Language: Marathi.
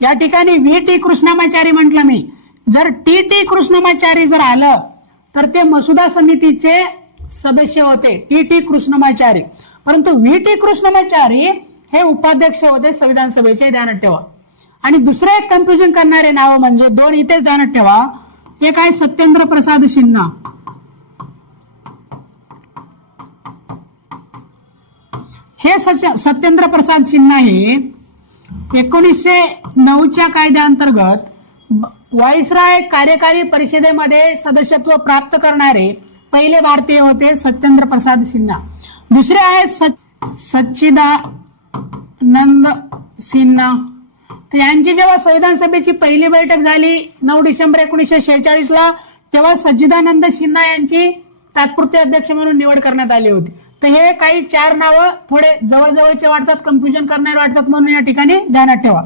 या ठिकाणी व्ही टी कृष्णमाचारी म्हटलं मी. जर टी टी कृष्णमाचारी जर आलं तर ते मसुदा समितीचे सदस्य होते, टी टी कृष्णमाचारी. परंतु व्ही टी कृष्णमाचारी हे उपाध्यक्ष होते संविधान सभेचे, ध्यानात ठेवा. आणि दुसरं एक कन्फ्युजन करणारे नाव म्हणजे दोन इथेच ध्यानात ठेवा. एक आहे सत्येंद्र प्रसाद सिन्हा. हे सत्येंद्र प्रसाद सिन्हा हे 1909च्या कायद्याअंतर्गत व्हाईसरॉय कार्यकारी परिषदेमध्ये सदस्यत्व प्राप्त करणारे पहिले भारतीय होते सत्येंद्र प्रसाद सिन्हा. दुसरे आहेत सच्चिदानंद सिन्हा. तर यांची जेव्हा संविधान सभेची पहिली बैठक झाली 9 डिसेंबर 1946 ला, तेव्हा सच्चिदानंद सिन्हा यांची तात्पुरते अध्यक्ष म्हणून निवड करण्यात आली होती. तर हे काही 4 नावं थोडे जवळजवळचे वाटतात, कन्फ्युजन करणारे वाटतात, म्हणून या ठिकाणी ध्यानात ठेवा.